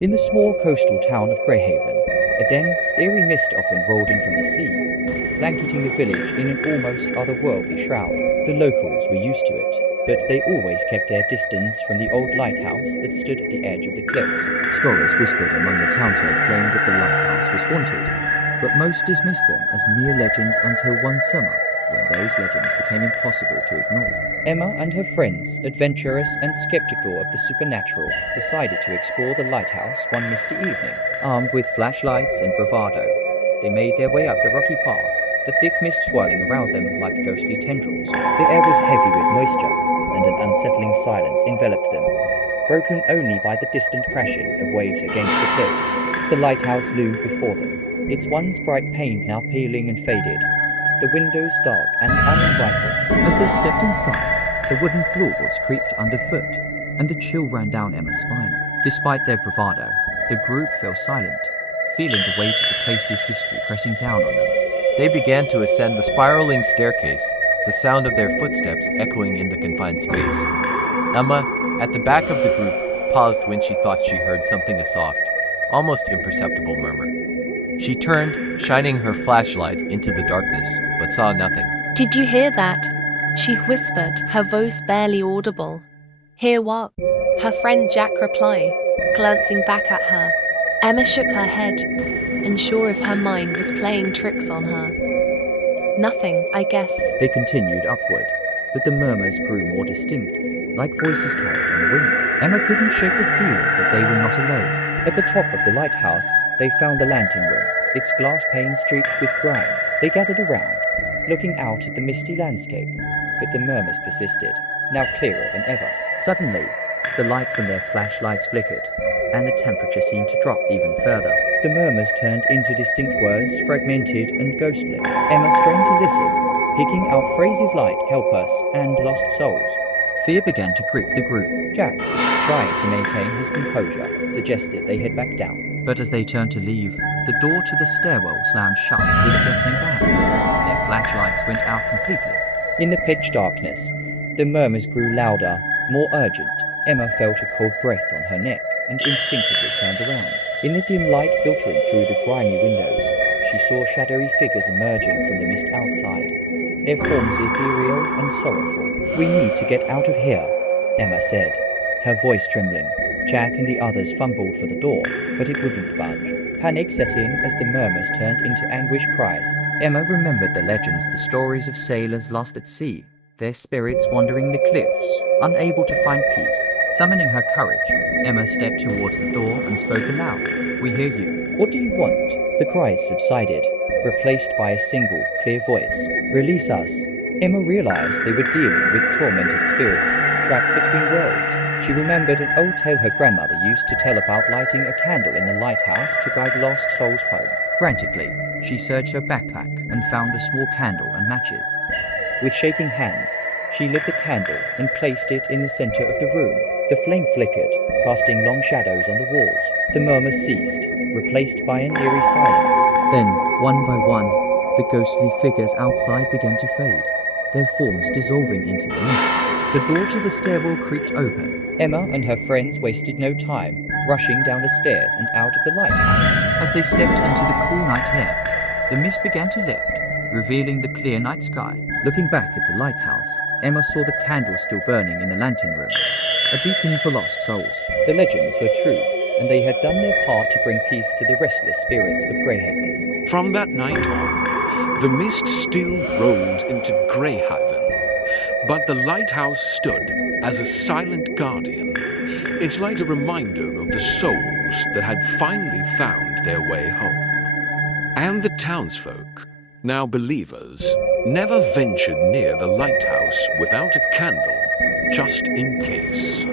In the small coastal town of Greyhaven, a dense, eerie mist often rolled in from the sea, blanketing the village in an almost otherworldly shroud. The locals were used to it, but they always kept their distance from the old lighthouse that stood at the edge of the cliffs. Stories whispered among the townsfolk claimed that the lighthouse was haunted, but most dismissed them as mere legends until one summer, when those legends became impossible to ignore. Emma and her friends, adventurous and skeptical of the supernatural, decided to explore the lighthouse one misty evening. Armed with flashlights and bravado, they made their way up the rocky path, the thick mist swirling around them like ghostly tendrils. The air was heavy with moisture, and an unsettling silence enveloped them, broken only by the distant crashing of waves against the cliff. The lighthouse loomed before them, its once bright paint now peeling and faded, the windows dark and uninviting. As they stepped inside, the wooden floorboards creaked underfoot, and a chill ran down Emma's spine. Despite their bravado, the group fell silent, feeling the weight of the place's history pressing down on them. They began to ascend the spiraling staircase, the sound of their footsteps echoing in the confined space. Emma, at the back of the group, paused when she thought she heard something a soft, almost imperceptible murmur. She turned, shining her flashlight into the darkness, but saw nothing. "Did you hear that?" she whispered, her voice barely audible. "Hear what?" her friend Jack replied, glancing back at her. Emma shook her head, unsure if her mind was playing tricks on her. "Nothing, I guess." They continued upward, but the murmurs grew more distinct, like voices carried on the wind. Emma couldn't shake the feeling that they were not alone. At the top of the lighthouse, they found the lantern room, its glass pane streaked with grime. They gathered around, looking out at the misty landscape, but the murmurs persisted, now clearer than ever. Suddenly, the light from their flashlights flickered, and the temperature seemed to drop even further. The murmurs turned into distinct words, fragmented and ghostly. Emma strained to listen, picking out phrases like "help us" and "lost souls." Fear began to grip the group. Jack, trying to maintain his composure, suggested they head back down. But as they turned to leave, the door to the stairwell slammed shut with a deafening bang, and their flashlights went out completely. In the pitch darkness, the murmurs grew louder, more urgent. Emma felt a cold breath on her neck and instinctively turned around. In the dim light filtering through the grimy windows, she saw shadowy figures emerging from the mist outside, their forms ethereal and sorrowful. "We need to get out of here," Emma said, her voice trembling. Jack and the others fumbled for the door, but it wouldn't budge. Panic set in as the murmurs turned into anguished cries. Emma remembered the legends, the stories of sailors lost at sea, their spirits wandering the cliffs, unable to find peace. Summoning her courage, Emma stepped towards the door and spoke aloud. "We hear you. What do you want?" The cries subsided, replaced by a single, clear voice. "Release us." Emma realized they were dealing with tormented spirits, trapped between worlds. She remembered an old tale her grandmother used to tell about lighting a candle in the lighthouse to guide lost souls home. Frantically, she searched her backpack and found a small candle and matches. With shaking hands, she lit the candle and placed it in the center of the room. The flame flickered, casting long shadows on the walls. The murmurs ceased, replaced by an eerie silence. Then, one by one, the ghostly figures outside began to fade, their forms dissolving into the mist. The door to the stairwell creaked open. Emma and her friends wasted no time, rushing down the stairs and out of the lighthouse. As they stepped into the cool night air, the mist began to lift, revealing the clear night sky. Looking back at the lighthouse, Emma saw the candle still burning in the lantern room, a beacon for lost souls. The legends were true, and they had done their part to bring peace to the restless spirits of Greyhaven. From that night on, the mist still rolled into Greyhaven, but the lighthouse stood as a silent guardian, its light a reminder of the souls that had finally found their way home. And the townsfolk, now believers, never ventured near the lighthouse without a candle, just in case.